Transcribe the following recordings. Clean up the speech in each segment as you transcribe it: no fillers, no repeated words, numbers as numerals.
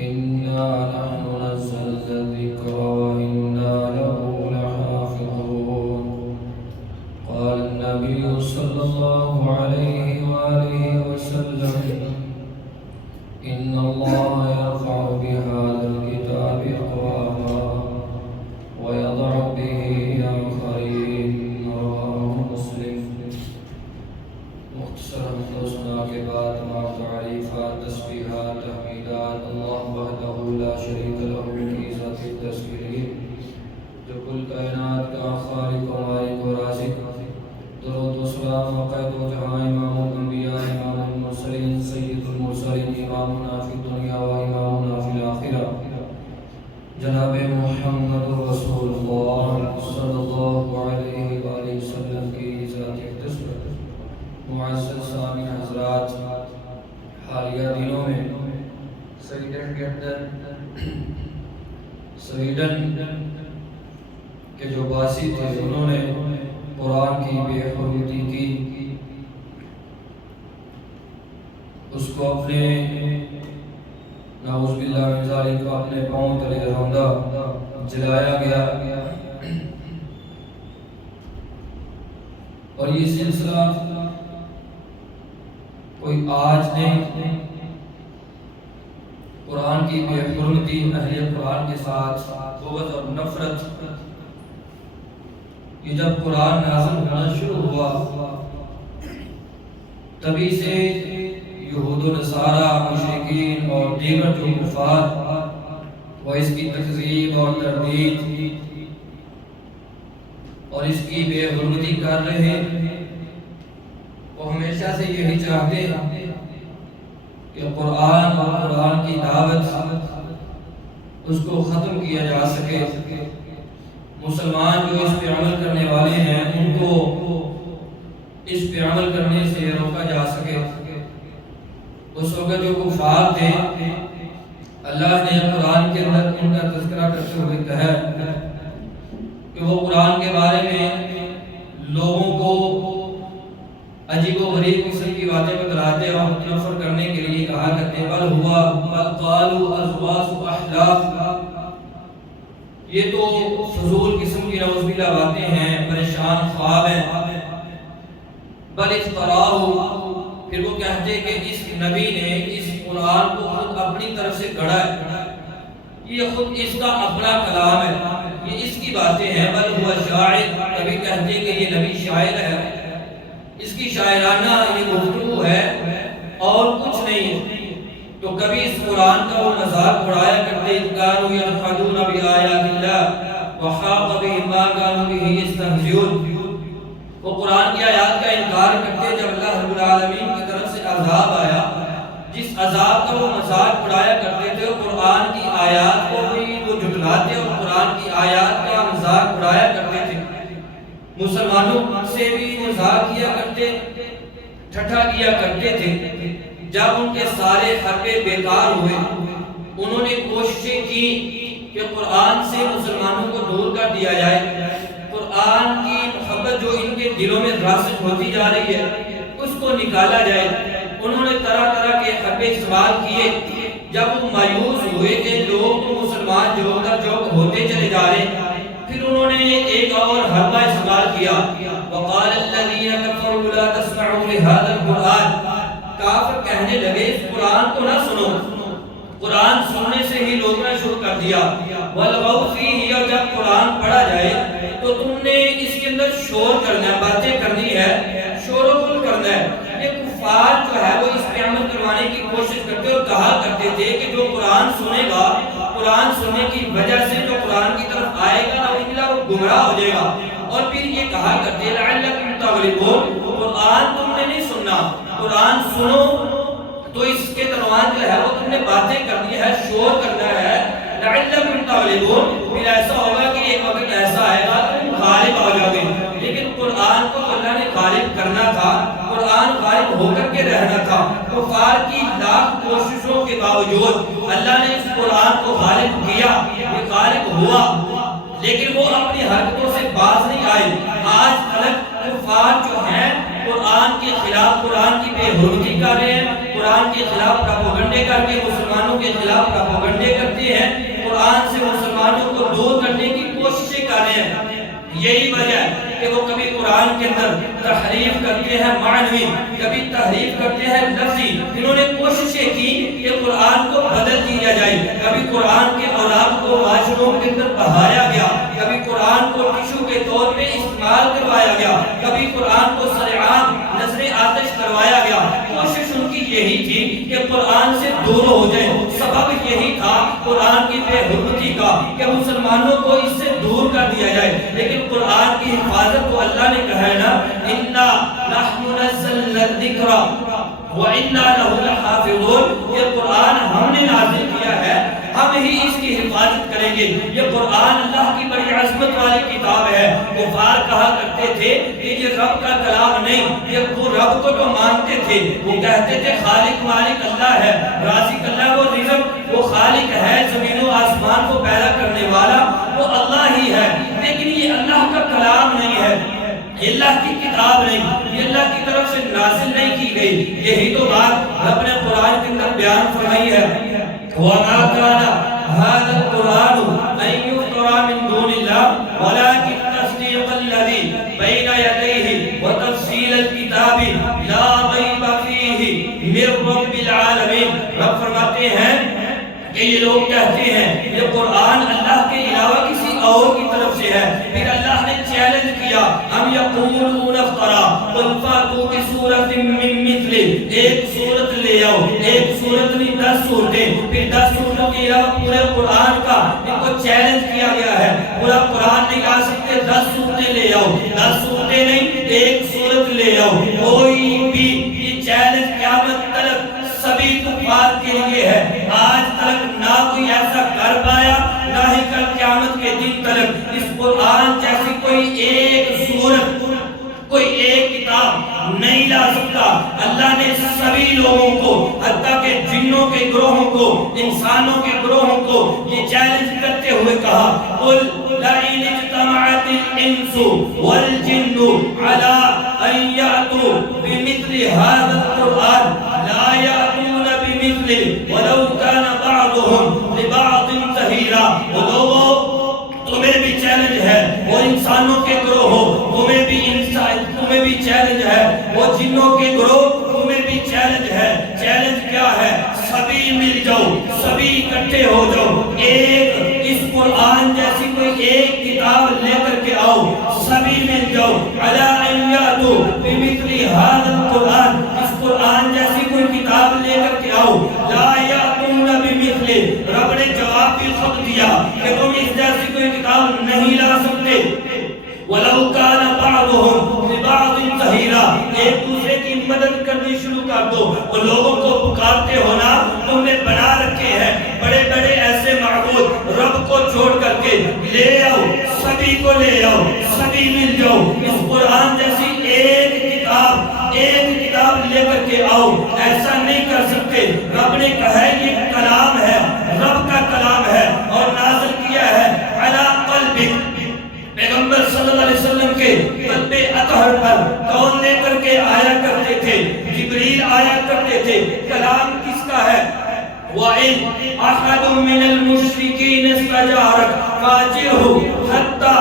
إنا نحن نزلنا الذكر وإنا له لحافظون. قال النبي صلى الله عليه وآله وسلم إن الله يرفع بهذا الكتاب أقواما ويضع به آخرين. رواه مسلم. مختصر حمد کے بعد تمام تعریفات، تسبیحات، تحمیدات اللہ وحدہ لا شریک لہ کی ذات تسبیح جو کل کائنات کا خالق و مالک و رازق. درود و سلام و قید و جہاں امام الانبیاء، امام المرسلین، سید المرسلین، امامنا فی الدنیا و امامنا فی الآخرہ جناب محمد رسول اللہ صلی اللہ علیہ وآلہ وسلم کی ذات تسبیح. معزز سامعین حضرات، حالیہ دنوں میں سویڈن کے اندر سویڈن کے جو باسی تھے انہوں نے قرآن کی بے حرمتی کی، اس کو اپنے نعوذ باللہ من ذالک کو اپنے پاؤں تلے روندا جلایا گیا. اور یہ سلسلہ کوئی آج نہیں، قرآن کی بے حرمتی، اہل قرآن کے ساتھ بغض اور نفرت، یہ جب قرآن نازل ہونا شروع ہوا تبھی سے یہود و نصارہ، مشرکین اور دیگر جو کفار وہ اس کی تکذیب اور تردید اور اس کی بے حرمتی کر رہے ہیں. وہ ہمیشہ سے یہی چاہتے ہیں کہ قرآن اور قرآن کی دعوت اس کو ختم کیا جا سکے. مسلمان جو اس پہ عمل کرنے والے ہیں ان کو اس پہ عمل کرنے سے روکا جا سکے. اس وقت جو کفار تھے اللہ نے قرآن کے اندر ان کا تذکرہ کرتے ہوئے کہا کہ وہ قرآن کے بارے میں لوگوں کو عجیب و غریب قسم کی باتیں بتلاتے اور متنفر کرنے کے لیے کہا کرتے بل قالوا ازواج احلاف، یہ تو فضول قسم کی نعوذ باللہ باتیں ہیں، پریشان خواب ہیں. بل افتراہ، پھر وہ کہتے کہ اس نبی نے اس قرآن کو خود اپنی طرف سے گڑھا ہے، یہ خود اس کا اپنا کلام ہے، یہ اس کی باتیں ہیں. بل ہوا شاعر، کبھی کہتے کہ یہ نبی شاعر ہے، اس کی شاعرانہ یہ گفتگو ہے اور کچھ نہیں. تو کبھی اس قرآن کا وہ مذاق اڑایا کرتے کانوا یجحدون بآیات اللہ وحاق بهم ما كانوا به یستہزئون. وہ قرآن کی آیات کا انکار کرتے جب اللہ رب العالمین کی طرف سے عذاب آیا، جس عذاب کا وہ مذاق اڑایا کرتے تھے قرآن کی آیات کو بھی وہ جھٹلاتے اور قرآن کی آیات کا مذاق اڑایا کرتے تھے. مسلمانوں سے بھی مذاق کیا کرتے، ٹھٹھا کیا کرتے تھے. جب ان کے سارے حربے بیکار ہوئے انہوں نے کوششیں کی کہ قرآن سے مسلمانوں کو دور کر دیا جائے، قرآن کی محبت جو ان کے دلوں میں راسخ ہوتی جا رہی ہے اس کو نکالا جائے. انہوں نے طرح طرح کے حربے استعمال کیے. جب وہ مایوس ہوئے کہ لوگ مسلمان جو ہوتے چلے جا رہے، پھر انہوں نے ایک اور حربہ استعمال کیا. وقال الذين كفروا لا تسمعوا لهذا القرآن، کافر کہنے لگے اس قرآن کو نہ سنو. قرآن سننے سے ہی روکنا شروع کر دیا. والغوا فیہ، اور جب قرآن پڑھا جائے تو تم نے اس کے اندر شور کرنا ہے، باتیں کرنی ہے، شور و غل کرنا ہے. یہ کفار جو ہے وہ اس پہ عمل کروانے کی کوشش کرتے اور کہا کرتے تھے کہ جو قرآن سنے گا، قرآن سننے کی وجہ سے جو قرآن کی طرف آئے گا وہ گمراہ ہو جائے گا. اور پھر یہ کہا کرتے لعلکم تغلبون، قرآن تم نے نہیں سننا، قرآن سنو تو اس کے دروان جو ہے وہ تم نے باتیں کرنی ہے، شور کرنا ہے. لعلکم تغلبون، پھر ایسا ہوگا کہ ایک وقت ایسا آئے گا تم غالب ہو جاؤ گے. لیکن قرآن کو اللہ نے غالب کرنا تھا، قرآن غالب ہو کر کے رہنا تھا. کفار کی لاکھ کوششوں کے باوجود اللہ نے اس قرآن کو غالب کیا، یہ غالب ہوا، لیکن وہ اپنی حرکتوں سے باز نہیں آئے. آج الگ کفار جو ہیں قرآن کے خلاف، قرآن کی بے حرمتی کر رہے ہیں، قرآن کے خلاف پروپیگنڈے کر کے مسلمانوں کے خلاف پروپیگنڈے یہی وجہ ہے کہ وہ کبھی قرآن کے اندر تحریف کرتے ہیں معنوی، کبھی تحریف کرتے ہیں لفظی۔ انہوں نے کوششیں کی کہ قرآن کو بدل دیا جائے، کبھی قرآن کے اولاد کو معاشروں کے اندر بہایا گیا، کبھی قرآن کو ٹشو کے طور پہ استعمال کروایا گیا، کبھی قرآن کو سرعام نظر آتش کروایا گیا۔ کوشش ان کی یہی تھی کہ قرآن سے دور ہو جائے۔ سبب یہی تھا قرآن کی بے حرمتی کا کہ مسلمانوں کو اس سے دور کر دیا جائے۔ لیکن قرآن کی حفاظت کو اللہ نے کہا ہے نا، اِنَّا نَحْنُ نَزَّلْنَا الذِّكْرَ وَإِنَّا لَهُ لَحَافِظُونَ۔ یہ قرآن ہم نے نازل کیا ہے، ہم ہی اس کی حفاظت کریں گے۔ یہ قرآن اللہ کی بڑی عظمت والی کتاب ہے۔ کفار کہا کرتے تھے کہ یہ رب کا کلام نہیں، یہ وہ رب کو تو مانتے تھے، وہ کہتے تھے خالق مالک اللہ ہے، رازق اللہ، وہ رزق، وہ خالق ہے، زمین و آسمان کو پیدا کرنے والا وہ اللہ ہی ہے۔ لیکن یہ اللہ کا کلام نہیں ہے، یہ اللہ کی کتاب نہیں، یہ اللہ کی طرف سے نازل نہیں کی گئی۔ یہی تو بات رب نے قرآن کے اندر بیان فرمائی ہے، وَمَا كَانَ هَذَا الْقُرْآنُ أَن يُفْتَرَىٰ مِن دُونِ اللَّهِ وَلَٰكِن تَصْدِيقَ الَّذِي بَيْنَ يَدَيْهِ وَتَفْصِيلَ الْكِتَابِ لَا رَيْبَ فِيهِ مِن رَّبِّ الْعَالَمِينَ۔ رب فرماتے ہیں کہ یہ لوگ کہتے ہیں یہ قرآن اللہ کے علاوہ کسی اور کی طرف سے ہے۔ پھر اللہ نے چیلنج کیا، ہم یقولون افترا قل فاتوا بسورۃ من مثلہ، ایک سورت لے آؤ، ایک سورت میں 10 سورتیں، پھر 10 سورتوں کے علاوہ پورے قرآن کا ان کو چیلنج کیا گیا ہے۔ پورا قرآن نہیں لا سکتے، 10 سورتیں لے آؤ، 10 سورتیں نہیں، ایک سورت لے آؤ۔ کوئی بھی یہ چیلنج قیامت تک سبھی کفار کے لیے ہے۔ آج تک نہ کوئی ایسا کر پایا، نہ ہی کل قیامت کے دن تک اس قرآن جیسی کوئی ایک سورت، کوئی ایک کتاب نہیں لا سکتا۔ اللہ نے سبھی لوگوں کو، حتیٰ کہ جنوں کے گروہوں کو، انسانوں کے گروہوں کو یہ چیلنج کرتے ہوئے کہا، قُلْ لَئِنِ اجْتَمَعَتِ الْإِنسُ وَالْجِنُّ عَلَىٰ أَن يَأْتُوا بِمِثْلِ هَٰذَا الْقُرْآنِ لَا يَأْتُونَ بِمِثْلِهِ وَلَوْ كَانَ بَعْضُهُمْ لِبَعْضٍ ظَهِيرًا۔ وہ لوگوں تمہیں بھی چیلنج ہے، وہ انسانوں کے گروہ ہو تمہیں بھی چیلنج ہے، وہ جنوں کے گروہ تمہیں بھی چیلنج ہے۔ چیلنج کیا ہے؟ سبھی مل جاؤ، سبھی اکٹھے ہو جاؤ، ایک اس قرآن جیسی کوئی ایک کتاب لے کر کے آؤ، سبھی مل جاؤ، عَلَىٰ أَن يَأْتُوا بِمِثْلِ هَٰذَا الْقُرْآنِ، اس قرآن جیسی کوئی کتاب لے کر کے آؤ، لَا يَأْتُونَ بِمِثْلِهِ۔ رب نے جواب بھی خود دیا کہ تم اس جیسی کوئی کتاب نہیں لا سکتے، وَلَوْ كَانَ بَعْضُهُمْ لِبَعْضٍ ظَهِيرًا۔ ایک دوسرے کی مدد کرنی شروع کر دو۔ وہ لوگوں کو پکارتے ہو نا، تم نے بنا رکھے ہیں بڑے بڑے ایسے معبود، رب کو چھوڑ کر کے لے آؤ، سبھی کو لے آؤ، سبھی مل جاؤ، اس قرآن جیسی ایک کتاب لے کر کے آؤ۔ ایسا نہیں کر سکتے۔ رب نے کہا ہے یہ کلام ہے، رب کا کلام ہے، اور نازل کیا ہے علی قلبک، پیغمبر صلی اللہ علیہ وسلم کے قلب اطہر پر۔ کون لے کر کے آیا کرتے تھے؟ جبریل آیا کرتے تھے۔ کلام کس کا ہے؟ وَإِنْ أَحَدٌ مِّنَ الْمُشْرِكِينَ اسْتَجَارَكَ فَأَجِرْهُ حَتَّى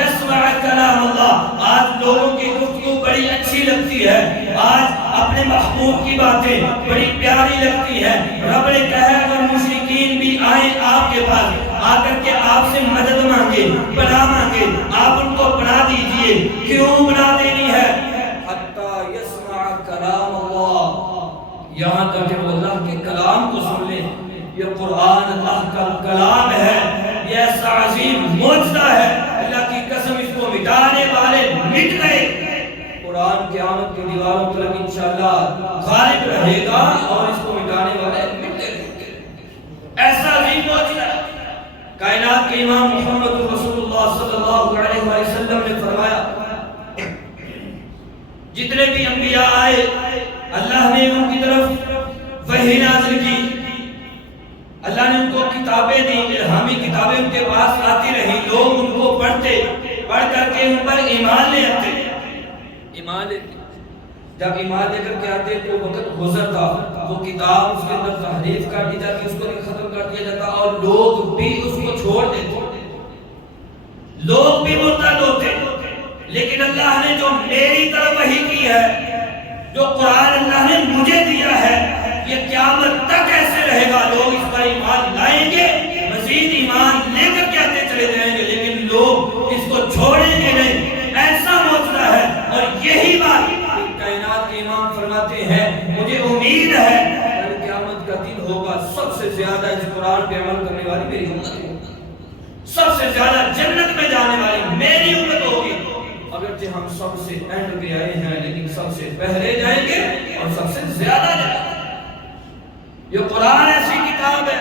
يَسْمَعَ كَلَامَ اللَّهِ۔ آج لوگوں کی گفتگو بڑی اچھی لگتی ہے، آج اپنے محبوب کی باتیں بڑی پیاری لگتی ہے۔ رب نے کہا ہے اگر مشرکین بھی آئیں آپ کے پاس، آ کر کے آپ سے مدد مانگے، پناہ مانگے، آپ ان کو پناہ دیجئے۔ کیوں پناہ دینی ہے؟ حَتَّى يَسْمَعَ كَلَامَ اللَّهِ، یہاں تک کہ وہ اللہ کے کلام کو سن لیں۔ یہ قرآن اللہ کا کلام ہے، یہ ایسا عظیم معجزہ ہے، اللہ کی قسم اس کو مٹانے والے مٹ گئے۔ قرآن قیامت کی دیواروں پر انشاءاللہ غالب رہے گا اور اس کو مٹانے والے مٹتے رہیں گے۔ ایسا عظیم معجزہ کائنات کے امام محمد رسول اللہ صلی اللہ علیہ وسلم نے فرمایا جتنے بھی انبیاء آئے اللہ نے ان کی طرف وحی نازل کی، اللہ نے ان کو کتابیں دی، الہامی کتابیں ان کے پاس آتی رہی، لوگ ان کو پڑھتے، پڑھ کر کے ان پر ایمان لے آتے، ایمان لیتے۔ جب ایمان لے کر کے آتے تو وقت گزرتا، وہ کتاب اس کے اندر تحریف کر دی جاتی، اس کو ختم کر دیا جاتا، اور لوگ بھی اس کو چھوڑ دیتے، لوگ بھی مرتد ہوتے۔ لیکن اللہ نے جو میری طرف وحی کی ہے، جو قرآن اللہ نے مجھے دیا ہے، یہ قیامت تک ایسے رہے گا۔ لوگ اس پر ایمان لائیں گے، مزید ایمان لے کر کہتے چلے جائیں گے، لیکن لوگ اس کو چھوڑیں گے نہیں۔ ایسا معجزہ ہے، اور یہی بات کائنات کے امام فرماتے ہیں، مجھے امید ہے کہ قیامت کا دن ہوگا، سب سے زیادہ اس قرآن پہ عمل کرنے والی میری امت ہے، سب سے زیادہ جنت میں جانے والی میری امت ہوگی۔ اگرچہ ہم سب سے اینڈ پہ آئے ہیں، لیکن سب سے پہلے جائیں گے اور سب سے زیادہ جائیں گے۔ یہ قرآن ایسی کتاب ہے،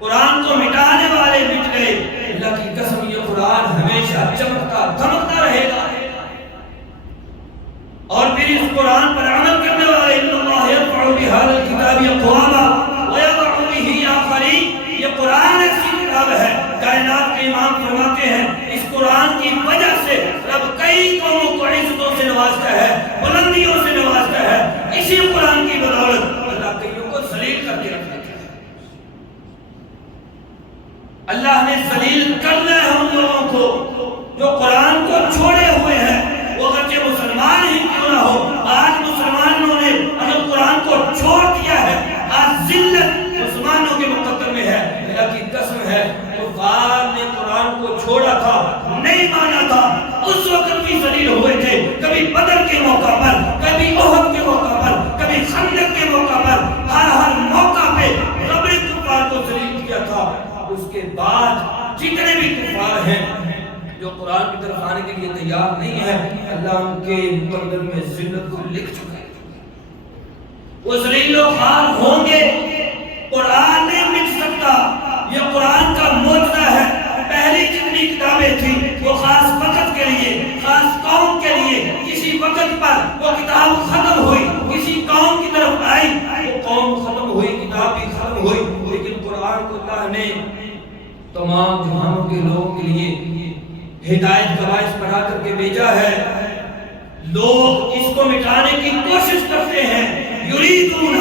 قرآن کو مٹانے والے مٹ گئے، اللہ کی قسم یہ قرآن ہمیشہ چمکتا دھمکتا رہے گا۔ اور پھر اس قرآن پر عمل کرنے والے، ان اللہ یرفع بہذا الکتاب اقواما ویضع بہ آخرین، یہ قرآن ایسی کتاب ہے، کائنات کے امام فرماتے ہیں اس قرآن کی وجہ سے رب کئی قوموں کو عزتوں سے نوازتا ہے، بلندیوں سے نوازتا ہے۔ اسی قرآن کی بدولت اللہ کئیوں کو ذلیل کر کے رکھتا ہے۔ اللہ نے ذلیل کرنا ہے ان لوگوں کو جو قرآن کو چھوڑے ہوئے ہیں، وہ اگرچہ مسلمان ہی کیوں نہ ہو۔ آج مسلمانوں نے اگر قرآن کو چھوڑ دیا ہے، آج ذلت مسلمانوں کے مقدر میں ہے۔ اللہ کی قسم ہے، کفار نے قرآن کو چھوڑا تھا، نہیں مانا تھا، اس وقت بھی ذلیل ہوئے تھے، کبھی بدر کے موقع پر، کبھی احد کے موقع پر، کبھی خندق کے موقع پر، ہر موقع پہ رب نے کفار کو ذلیل کیا تھا۔ اس کے بعد جتنے بھی کفار ہیں جو قرآن کی طرف آنے کے لیے تیار نہیں ہے، اللہ ان کے مقدر میں ذلت کو لکھ چکا ہے۔ وہ ذلیل و خوار ہوں گے، قرآن نہیں مٹ سکتا۔ یہ قرآن کا معجزہ ہے۔ پہلی جتنی کتابیں تھیں وہ خاص وقت کے لیے، خاص قوم کے لیے، کسی وقت پر وہ کتاب ختم ہوئی، کسی قوم کی طرف آئی، وہ قوم ختم ہوئی، کتاب بھی ختم ہوئی، لیکن قرآن کو اللہ نے تمام جہانوں کے لوگوں کے لیے ہدایت کا باعث بنا کر کے بھیجا ہے۔ لوگ اس کو مٹانے کی کوشش کرتے ہیں، یریدون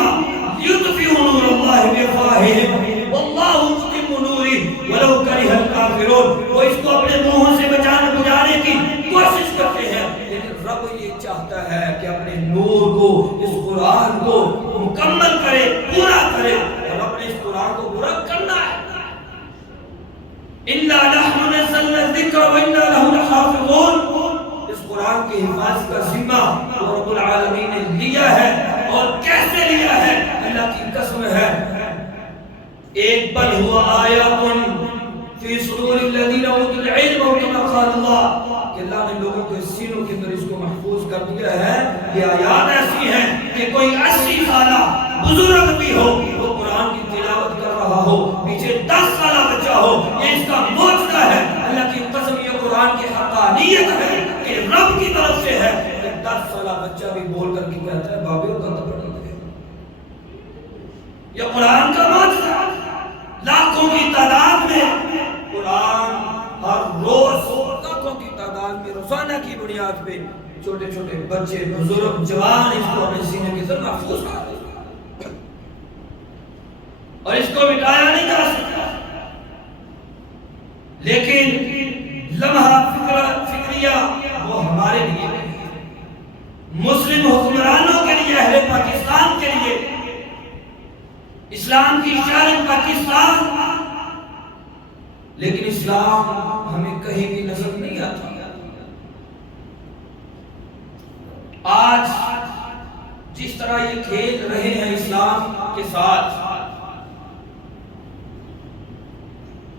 لیطفئوا نور اللہ بافواہہم واللہ متم نورہ ولو کرہ الکافرون۔ وہ اس کو اپنے منہوں سے بجانے کی کوشش کرتے ہیں، لیکن رب یہ چاہتا ہے کہ اپنے نور کو، اس قرآن کو مکمل کرے، پورا کرے، اور اپنے اس قرآن کو پورا کرنا ہے۔ اِنَّا نَحْنُ نَزَّلْنَا الذِّكْرَ وَإِنَّا لَهُ لَحَافِظُونَ۔ اس قرآن کی حفاظت کا ذمہ رب العالمین نے لیا ہے، اور کیسے لیا ہے؟ اللہ کی قسم ہے، ایک بل ہوا آیات فی صدور الذین اوتوا العلم کما قال اللہ، کہ اللہ نے لوگوں کے سینوں کے اندر اس کو محفوظ کر دیا ہے۔ یہ آیات ایسی ہیں کہ کوئی 80 سالہ بزرگ بھی ہو، وہ قرآن کی تلاوت کر رہا ہو، پیچھے 10 سالہ بچہ ہو، یہ اس کا معجزہ ہے۔ اللہ کی قسم یہ قرآن کی حقانیت ہے کہ رب کی طرف سے ہے کہ 10 سالہ بچہ بھی بول کر کے کہتا ہے بابیوں کا تبر نہیں ہے۔ یہ قرآن کا معجزہ ہے۔ لاکھوں کی تعداد میں قرآن ہر روز، لاکھوں کی تعداد میں روزانہ کی بنیاد پہ چھوٹے چھوٹے بچے، بزرگ، جوان اس کو اپنے سینے کے اندر محفوظ کر دیں، اور اس کو مٹایا نہیں جا سکتا۔ لیکن لمحہ فکریہ وہ ہمارے لیے، مسلم حکمرانوں کے لیے، اہل پاکستان کے لیے، اسلام کی شان پاکستان، لیکن اسلام ہمیں کہیں بھی نظر نہیں آتا۔ آج جس طرح یہ کھیل رہے ہیں اسلام کے ساتھ،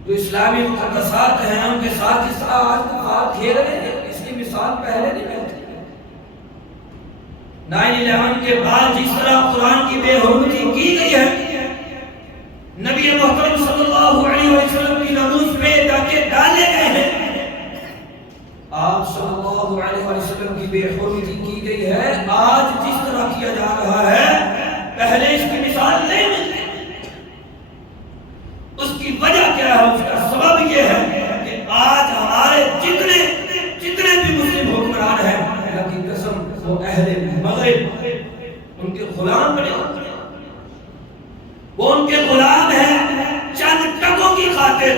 جو اسلامی مقدسات ہیں ان کے ساتھ جس طرح آج کفار کھیل رہے ہیں، اس کی مثال پہلے نہیں ملتی۔ 9/11 کے بعد جس طرح قرآن کی بے حرمتی کی گئی ہے، نبی محترم صلی اللہ علیہ وسلم کی ناموس پہ ڈاکے ڈالے گئے ہیں، آپ صلی اللہ علیہ وسلم کی بے حرمتی کی گئی ہے، آج جس طرح کیا جا رہا ہے پہلے اس کی مثال نہیں ملتی۔ اس کی وجہ کیا ہے؟ اس کا سبب یہ ہے کہ آج ہمارے جتنے بھی مسلم حکمران ہیں، اللہ کی قسم وہ اہل مغرب ان کے غلام بنے ہوتے ہیں، وہ ان کے غلام ہیں۔ چند ٹکوں کی خاطر،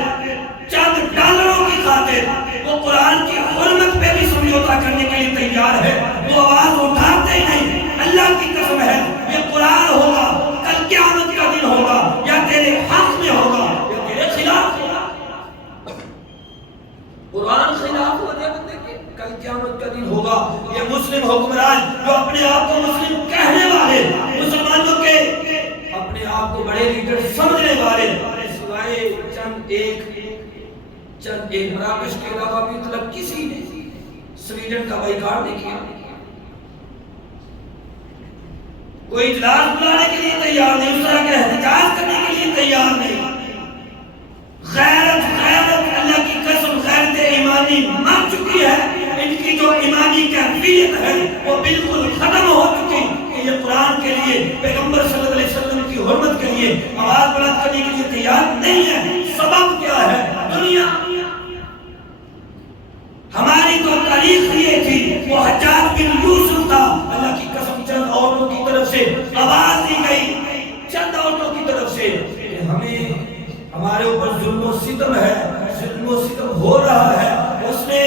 چند ڈالروں کی خاطر وہ قرآن کی حرمت پہ بھی سمجھوتا کرتے ایک مراکش کے علاوہ بھی طلب کسی نے سویڈن کا بائیکاٹ نہیں کیا، کوئی اجلاس بلانے کے لیے تیار نہیں، اس طرح کا احتجاج کرنے کے لیے تیار نہیں۔ غیرت اللہ کی قسم غیرت ایمانی مر چکی ہے، ان کی جو ایمانی کیفیت ہے وہ بالکل ختم ہو چکی کہ یہ قرآن کے لیے، پیغمبر صلی اللہ علیہ وسلم کی حرمت کے لیے آواز بلند کرنے کے لیے تیار نہیں ہے۔ سبب کیا ہے؟ دنیا۔ ہماری تو تاریخ یہ تھی، وہ حجاج بن یوسف تھا، اللہ کی قسم چند عورتوں کی طرف سے آواز دی گئی، چند عورتوں کی طرف سے کہ ہمارے اوپر ظلم و ستم ہے، ظلم و ستم ہو رہا ہے۔ اس نے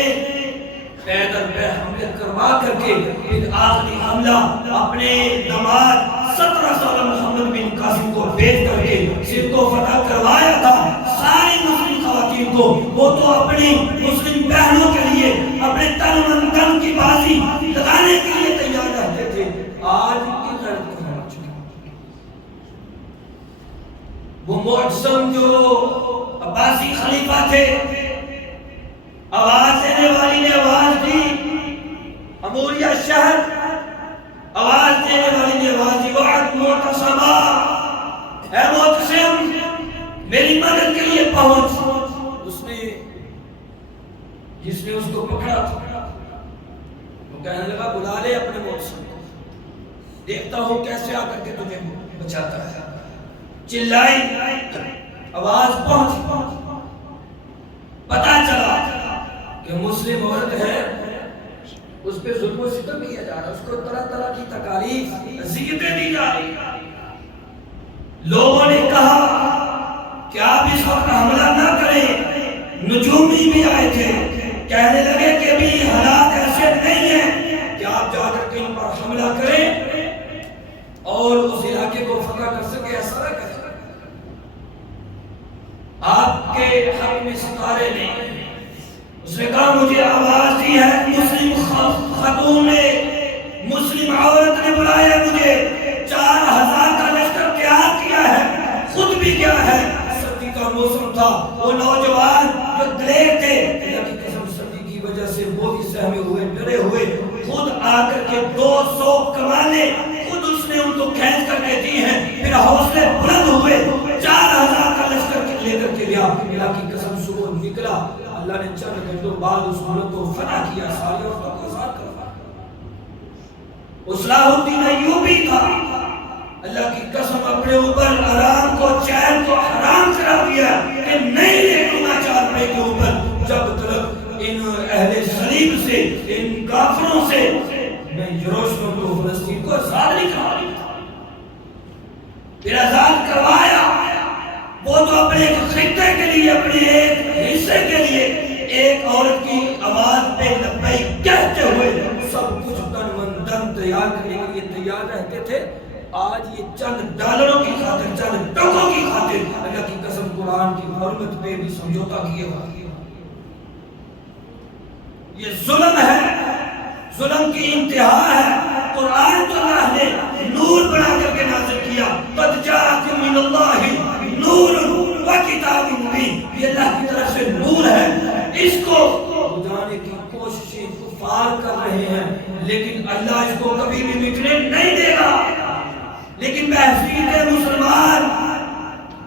پیدل پہ حملے کروا کر کے پھر آخری حملہ اپنے دماد 17 سالہ محمد بن قاسم کو بھیج کر کے سندھ کو فتح کروایا تھا۔ ساری مسلم خواتین کو وہ تو اپنی مسلم بہنوں کے لیے اپنے تن من دن کی بازی لگانے کے لیے تیار رہتے تھے۔ آج کی غیرت کہاں آ چکی؟ وہ معتصم جو عباسی خلیفہ تھے، آواز دینے والی نے آواز دی، اموریہ شہر آواز دینے والی نے آواز دی، وعد معتصمہ، اے معتصم میری مدد کے لیے پہنچ۔ جس نے اس کو پکڑا تھا وہ کہنے لگا بلا لے اپنے معتصم کو، دیکھتا ہوں کیسے آ کر کے تجھے بچاتا ہے۔ چلائی، آواز پہنچ، پتا چلا کہ مسلم عورت ہے، اس پہ ظلم و ستم کیا جا رہا، اس کو طرح طرح کی تکالیف اذیتیں دی جا رہی۔ لوگوں نے کہا کہ آپ اس وقت حملہ نہ کریں، نجومی بھی آئے تھے، کہنے لگے کہ بھی حالات ایسے نہیں ہیں کہ آپ جا کر کے ان پر حملہ کریں اور اس علاقے کو فتح کر سکے، ایسا نہ کریں۔ آپ کے حق میں ستارے نے، اس نے کہا مجھے آواز دی ہے، مسلم خاتون نے، مسلم عورت نے بلایا مجھے، 4000 کا لشکر تیار کیا ہے، خود بھی کیا ہے، سردی کا موسم تھا، وہ نوجوان جو دلیر تھے، اللہ کی قسم سردی کی وجہ سے وہ بھی سہمے ہوئے، ڈرے ہوئے، خود آ کر کے 200 کمانے خود اس نے ان کو کھینچ کر کے دی ہیں، پھر حوصلے بلند ہوئے، 4000 کا لشکر لے کر کے گیا، اللہ کی قسم صبح نکلا، اللہ نے چند گھنٹوں بعد اس ملک کو فتح کیا، ساری عورتوں کو آزاد کرا۔ صلاح الدین ایوبی تھا، اللہ کی قسم اپنے اوپر آرام کو، چین کو حرام کرا دیا کہ نہیں لیٹنا چادرے کے اوپر جب تک ان اہل صلیب سے، ان کافروں سے میں یروشلم کو، فلسطین کو آزاد نہیں کروا دیا۔ پھر آزاد کروایا، وہ تو اپنے ایک خطے کے لیے، اپنے ایک حصے کے لیے ایک عورت کی آواز پہ لبیک کہتے ہوئے سب کچھ تن من دن تیار کرنے کے لیے تیار رہتے تھے۔ آج یہ چند ڈالروں کی خاطر، چند ٹکوں کی خاطر اللہ کی قسم قرآن کی حرمت پہ بھی سمجھوتا کیے ہوا۔ یہ ظلم ہے، ظلم کی انتہا ہے۔ قرآن تو اللہ نے نور بنا کر کے نازل کیا، قد جاءکم من اللہ نور و کتاب مبین، یہ اللہ کی طرف سے نور ہے، اس کو بجھانے کی کوششیں کفار کر رہے ہیں، لیکن اللہ اس کو کبھی بھی مٹنے نہیں دے گا۔ لیکن بحثیت مسلمان،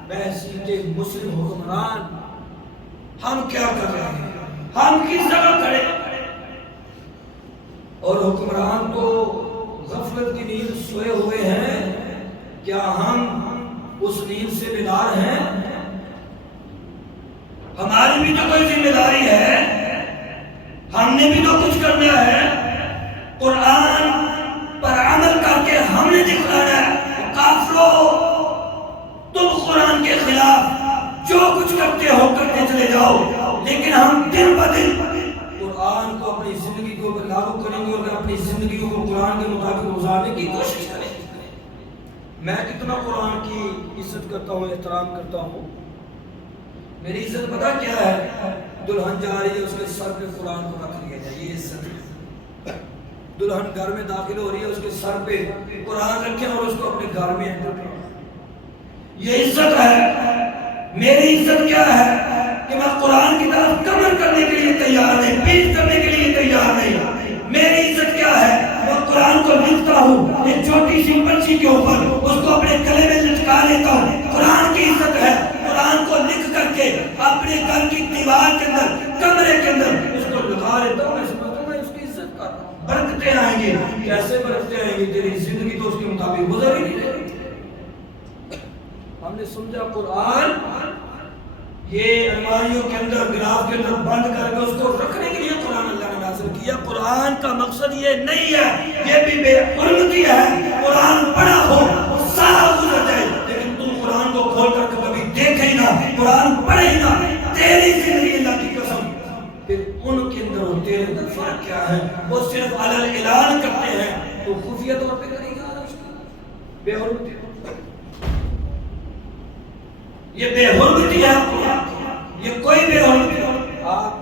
بحثیت مسلم حکمران، ہم کیا کر رہے ہیں؟ ہم کس جگہ کھڑے؟ اور حکمران تو غفلت کی نیند سوئے ہوئے ہیں، کیا ہم اس نیند سے بیدار ہیں؟ ہماری بھی تو کوئی ذمہ داری ہے، ہم نے بھی تو کچھ کرنا ہے۔ قرآن پر عمل کر کے ہم نے دکھانا ہے، کافروں تم قرآن کے خلاف جو کچھ کرتے ہو کرتے چلے جاؤ، لیکن ہم دن بدن قرآن کو اپنی زندگی کو لاگو کریں گے اور اپنی زندگی کو قرآن کے مطابق گزارنے کی کوشش کریں گے۔ میں اتنا قرآن کی عزت کرتا ہوں، احترام کرتا ہوں، میری عزت پتہ کیا ہے؟ دلہن جا رہی ہے، اس کے سر پہ قرآن کو رکھ لیا جائے، یہ عزت ہے۔ دلہن گھر میں داخل ہو رہی ہے، اس کے سر پہ قرآن رکھیں اور اس کو اپنے گھر میں انٹر کریں، یہ عزت ہے۔ میری عزت کیا ہے؟ قرآن کی طرف کمر کرنے کے لیے تیار نہیں، پیٹ کرنے کے لیے تیار نہیں۔ میری عزت کیا ہے؟ میں قرآن کو لکھتا ہوں ایک چھوٹی سی پرچی کے اوپر، اس کو اپنے گلے میں لٹکا لیتا ہوں، قرآن کی عزت ہے۔ قرآن کو لکھ کر کے اپنے گھر کی دیوار کے اندر، کمرے کے اندر اس کو لگا لیتا ہوں، میں سمجھتا ہوں میں اس کی عزت کر رہا ہوں۔ برکتیں آئیں گی، کیسے برکتیں آئیں گی؟ تیری زندگی تو اس کے مطابق گزر ہی نہیں رہی۔ ہم نے سمجھا قرآن یہ الماریوں کے اندر، گلاف کے اندر بند کر کے اس کو رکھنے کے لیے قرآن اللہ نے نازل کیا۔ قرآن کا مقصد یہ نہیں ہے، یہ بھی بے حرمتی ہے۔ قرآن پڑھا ہو سارا گزر جائے، لیکن تو قرآن کو کھول کر کبھی دیکھے ہی نہ، قرآن پڑھے ہی نہ، تیری زندگی اللہ کی قسم پھر ان کے اندر اور تیرے اندر فرق کیا ہے؟ وہ صرف علل اعلان کرتے ہیں، تو خفیہ طور پہ کریں گے اس کی بے حرمتی۔ یہ بے حرمتی ہے، یہ کوئی بے حرمتی ہے۔ آپ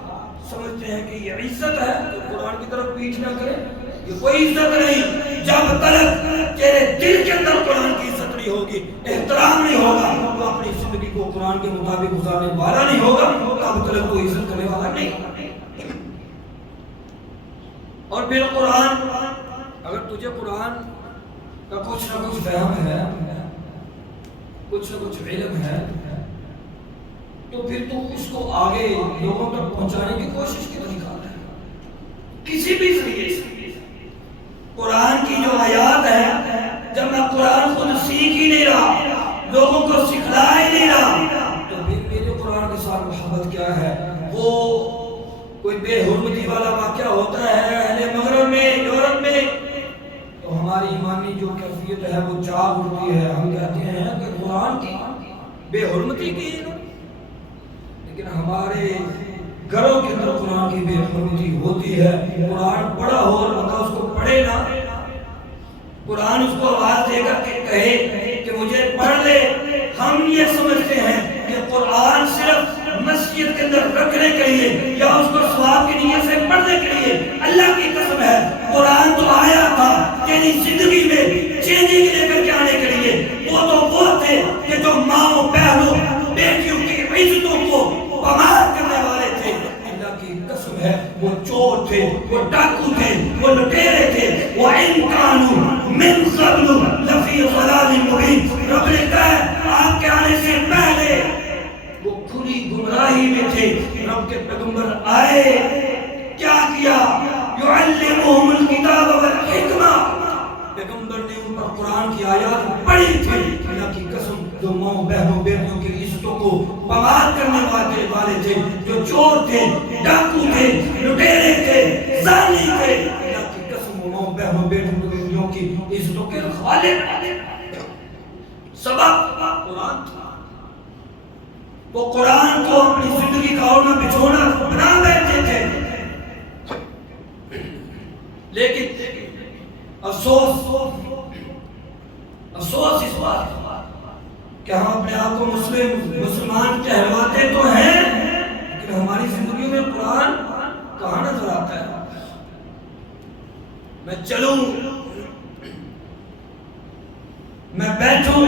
سمجھتے ہیں کہ یہ عزت ہے تو قرآن کی طرف پیچھ نہ کریں، یہ کوئی عزت نہیں۔ جب تک تیرے دل کے اندر قرآن کی عزت نہیں ہوگی، احترام نہیں ہوگا، تو اپنی زندگی کو قرآن کے مطابق گزارنے والا نہیں ہوگا، تب تک تو عزت کرنے والا نہیں۔ اور پھر قرآن، اگر تجھے قرآن کا کچھ نہ کچھ فہم ہے، کچھ نہ کچھ علم ہے، تو پھر تو اس کو آگے لوگوں تک پہنچانے کی کوشش کیوں نہیں کرتا ہے؟ کسی بھی ذریعے سے قرآن کی جو آیات ہے، جب میں قرآن خود سیکھ ہی نہیں رہا، لوگوں کو سکھلا ہی نہیں رہا، تو پھر میرے قرآن کے ساتھ محبت کیا ہے؟ وہ کوئی بے حرمتی والا واقعہ ہوتا ہے اہل مغرب میں، یورپ میں، تو ہماری ایمانی جو کیفیت ہے وہ جاگ اٹھتی ہے۔ ہم کہتے ہیں کہ قرآن کی بے حرمتی کی، لیکن ہمارے گھروں کے اندر قرآن کی بے حرمتی ہوتی ہے۔ قرآن پڑھا ہو اور بندہ اس کو پڑھے نہ، قرآن اس کو آواز دے کر کے کہے کہ مجھے پڑھ لے، ہم یہ سمجھتے ہیں کہ قرآن صرف مسجد کے اندر رکھنے کے لیے یا اس کو ثواب کی نیت سے پڑھنے کے لیے۔ اللہ کی قسم ہے، قرآن تو آیا تھا تیری زندگی میں چینجنگ لے کر کے آنے کے لیے۔ وہ تو وہ تھے کہ جو ماں بہنوں بیٹیوں کی عزتوں کو پامال کرنے والے تھے۔ اللہ کی قسم ہے، وہ چور تھے، وہ ڈاکو تھے، وہ لٹیرے تھے، وہ ان کانوا من قبل لفی ضلال مبین۔ رب نے کہا آپ کے آنے سے پہلے وہ کھلی گمراہی میں تھے۔ رب کے پیغمبر آئے، کیا کیا؟ یعلمہم الکتاب والحکمہ، پیغمبر نے ان پر قرآن کی آیات پڑھی تھی۔ اللہ کی قسم، جو ماں بہنوں بیٹیوں کی عزتوں کو پامال کرنے والے تھے، جو چور تھے، ڈاکو تھے، لٹیرے تھے، زانی تھے، اللہ کی قسم وہ ماں بہنوں بیٹیوں کی عزتوں کے رکھوالے سبب قرآن تھا۔ وہ قرآن کو اپنی زندگی کا اوڑھنا بچھونا بنا بیٹھے تھے، لیکن افسوس اس بات کہ ہم اپنے آپ کو مسلمان کہلواتے تو ہیں، لیکن ہماری زندگیوں میں قرآن کہاں نظر آتا ہے؟ میں چلوں، میں بیٹھوں،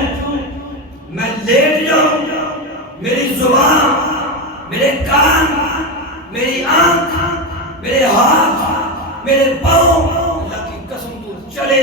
میں لیٹ جاؤں، میری زبان، میرے کان، میری آنکھ، میرے ہاتھ، میرے پاؤں، اللہ کی قسم تو چلے،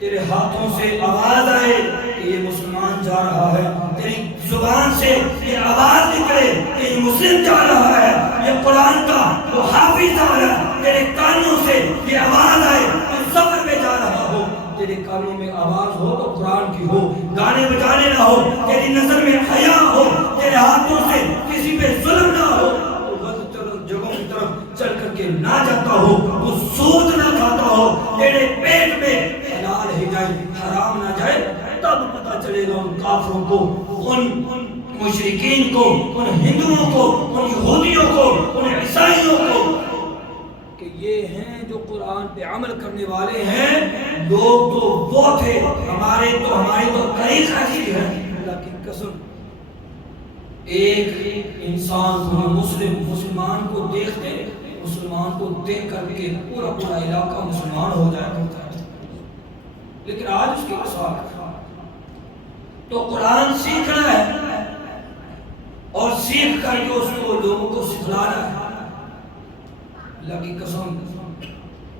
تیرے ہاتھوں سے آواز آئے کہ یہ مسلمان جا رہا ہے، تیری زبان سے یہ آواز نکلے کہ یہ مسلم جا رہا ہے، یہ قرآن کا وہ حافظ آ رہا ہے، تیرے کانوں سے یہ آواز آئے کہ سفر میں جا رہا ہو، تیرے کانوں میں آواز ہو تو قرآن کی ہو، گانے بجانے نہ ہو، تیری نظر میں حیا ہو، تیرے ہاتھوں سے کسی پہ ظلم نہ ہو، تو غلط جگہوں کی طرف چل کر کے نہ جاتا ہو، تو سود نہ کھاتا ہو، تیرے پیٹ میں حلال ہی جائے حرام نہ جائے، تب پتہ چلے گا ان کافروں کو، ان مشرکین کو، ان ہندوؤں کو، ان یہودیوں کو، ان عیسائیوں کو کہ یہ ہیں جو قرآن پہ عمل کرنے والے ہیں۔ لوگ تو وہ تھے، ہماری تو طریق ایسی ہے۔ اللہ کی قسم، ایک انسان کو مسلمان کو دیکھتے، مسلمان کو دیکھ کر کے پورا علاقہ مسلمان ہو جایا کرتا ہے، لیکن آج اس کی مثال تو قرآن سیکھنا ہے، اور سیکھ کر کے اس کو لوگوں کو سکھلانا ہے۔ اللہ کی قسم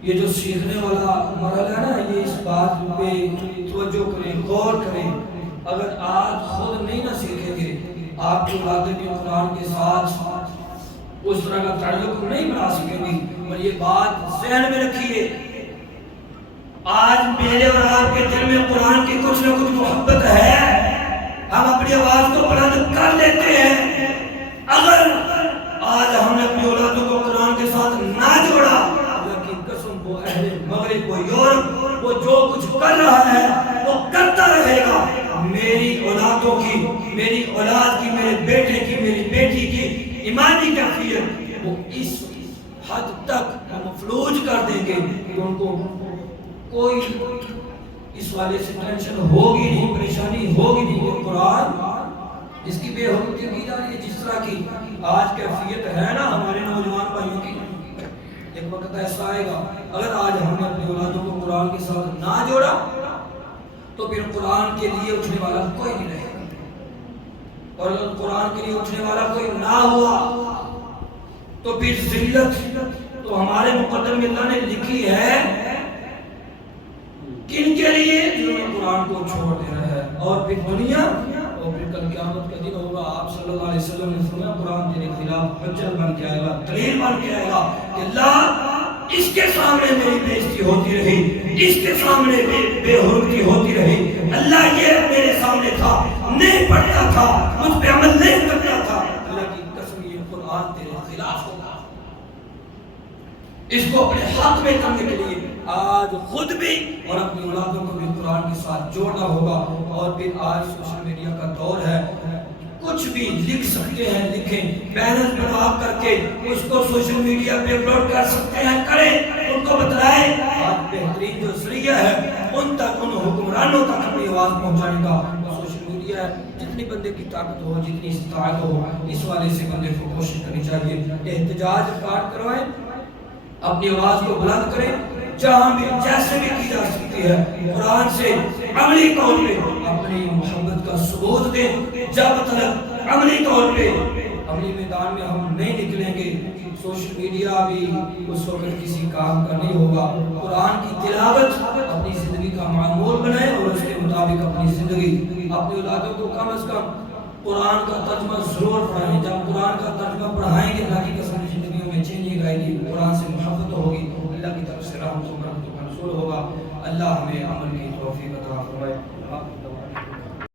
یہ جو سیکھنے والا مرحلہ ہے نا، یہ اس بات پہ توجہ کریں، غور کریں۔ اگر آپ خود نہیں نہ سیکھیں گے، آپ کی اولادیں بھی قرآن کے ساتھ اس طرح کا تعلق نہیں بنا سکیں گی۔ اور یہ بات ذہن میں رکھیے، آج میرے اور آپ کے دل میں قرآن کی کچھ نہ کچھ محبت ہے، ہم اپنی آواز کو بلند کر لیتے ہیں۔ اگر آج ہم نے اپنی اولادوں کو قرآن کے ساتھ نہ جوڑا، اللہ کی قسم وہ اہل مغرب، وہ یورپ، وہ جو کچھ کر رہا ہے وہ کرتا رہے گا۔ میری اولادوں کی، میری اولاد کی، میرے بیٹے کی، میری بیٹی کی ایمانی کیفیت وہ اس حد تک مفلوج کر دیں گے کہ ان کو کوئی اس والے سے ٹینشن ہوگی نہیں، پریشانی ہوگی نہیں کہ قرآن اس کی بے حرمتی کی جا رہی ہے۔ جس طرح کی آج کیفیت ہے نا ہمارے نوجوان بھائیوں کی، ایک وقت ایسا آئے گا اگر آج ہم نے اپنی اولادوں کو قرآن کے ساتھ نہ جوڑا تو پھر قرآن کے لیے اٹھنے والا کوئی نہیں رہے گا، اور اگر قرآن کے لیے اٹھنے والا کوئی نہ ہوا تو پھر ذلت تو ہمارے مقدر میں اللہ نے لکھی ہے کن کے لیے، جنہوں نے قرآن کو چھوڑ دیا ہے۔ اور پھر دنیا اور پھر کل قیامت کا دن ہوگا، آپ صلی اللہ علیہ وسلم نے فرمایا قرآن تیرے خلاف حجت بن کے آئے گا، دلیل بن کے آئے گا کہ اللہ اس کے سامنے میری بےزتی ہوتی رہی، اس کے سامنے بے حرمتی ہوتی رہی، اللہ یہ میرے سامنے تھا، نہیں پڑھتا تھا، مجھ پہ عمل نہیں کرتا تھا، اللہ کی قسم یہ قرآن تیرے خلاف ہوگا۔ اس کو اپنے حق میں کرنے کے لیے آج خود بھی اور اپنی اولادوں کو بھی قرآن کے ساتھ جوڑنا ہوگا۔ اور پھر آج سوشل میڈیا کا دور ہے، کچھ بھی لکھ سکتے ہیں لکھیں، بینر بنا کر کے اس کو سوشل میڈیا پہ اپلوڈ کر سکتے ہیں کریں، ان کو بتلائیں۔ آج بہترین جو ذریعہ ہے ان تک، ان حکمرانوں تک اپنی آواز پہنچانے کا سوشل میڈیا ہے۔ جتنی بندے کی طاقت ہو، جتنی استطاعت ہو، اس والے سے بندے کو کوشش کرنی چاہیے، احتجاج ریکارڈ کروائیں، اپنی آواز کو بلند کریں، جہاں بھی جیسے بھی کی جا سکتی ہے، قرآن سے عملی طور پہ اپنی محبت کا ثبوت دیں۔ جب تک عملی طور پہ عملی میدان میں ہم نہیں نکلیں گے، سوشل میڈیا بھی اس وقت کسی کام کا نہیں ہوگا۔ قرآن کی تلاوت اپنی زندگی کا معمول بنائیں اور اس کے مطابق اپنی زندگی، اپنی اولادوں کو کم از کم قرآن کا ترجمہ ضرور پڑھائیں۔ جب قرآن کا ترجمہ پڑھائیں گے اللہ کی قسم زندگیوں میں چینجنگ آئے گی، قرآن سے محبت ہوگی، اللہ کی طرف سے رحمت و برکت کا نزول ہوگا۔ اللہ ہمیں عمل کی توفیق عطا فرمائے۔